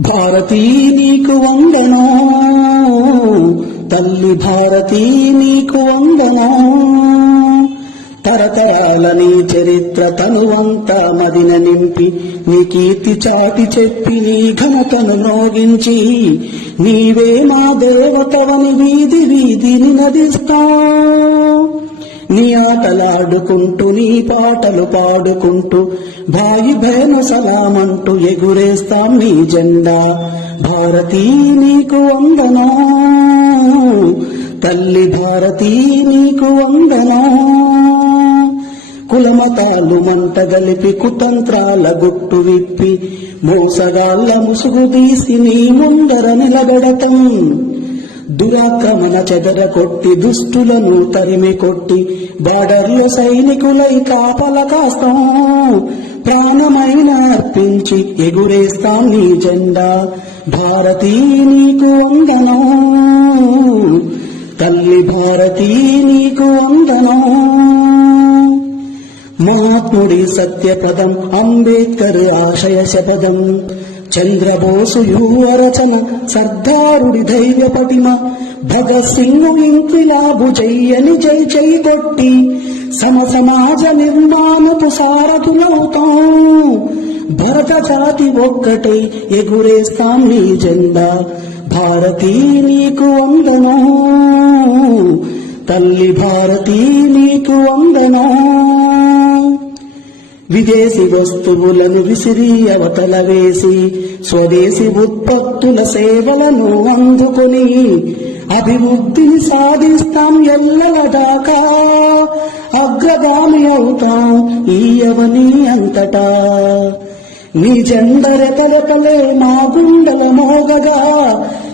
భారతీ నీకు వందనం, తల్లి భారతీ నీకు వందనం. తరతరాల నీ చరిత్ర తనువంతా మదిన నింపి, నీ కీర్తి చాటి చెప్పి నీ ఘనతను నోగించి, నీవే మా దేవతవని వీధి వీధిని నదిస్తాం. నీ ఆటలాడుకుంటూ నీ పాటలు పాడుకుంటూ భాయి బహను సలామంటూ ఎగురేస్తాం నీ జెండా. భారతీ నీకు వందనం, తల్లి భారతీ నీకు వందనం. కులమతాలు మంట గలిపి కుతంత్రాల గుట్టు విప్పి, మోసగాళ్ల ముసుగు తీసి నీ ముందర నిలబెడతం. దురాక్రమణ చెదర కొట్టి దుష్టులను తరిమి కొట్టి, బార్డర్లో సైనికులై కాపల కాస్తాం. ప్రాణమైన అర్పించి ఎగురేస్తాం నీ జెండా. భారతీ నీకు వందనం, తల్లి భారతీ నీకు వందనం. మహాత్ముడి సత్యపదం, అంబేద్కర్ ఆశయ శపథం, చంద్రబోసు యువ రచన, సర్దారుడి ధైర్య పటిమ, భగత్ సింగ్ ఇంక్విలాబు జయ్యని జై జై కొట్టి, సమాజ నిర్మాణపు సారథులవుతాం. భరత జాతి ఒక్కటై ఎగురేస్తాం నీ జెండా. భారతీ నీకు వందనం, తల్లి భారతీ నీకు వందనం. విదేశీ వస్తువులను విసిరి అవతల వేసి, స్వదేశీ ఉత్పత్తుల సేవలను అందుకొని, అభివృద్ధిని సాధిస్తాం ఎల్లల దాకా. అగ్రగామి అవుతాం ఈ అవని అంతటా. నీ జెండరెకలెకలే మా గుండెల మోగగా,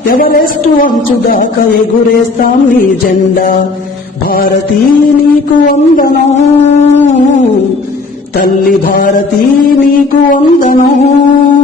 ఎవరెస్టు అంచుదాకా ఎగురేస్తాం నీ జెండా. భారతీ నీకు వందనం, తల్లి భారతీ నీకు వందనం.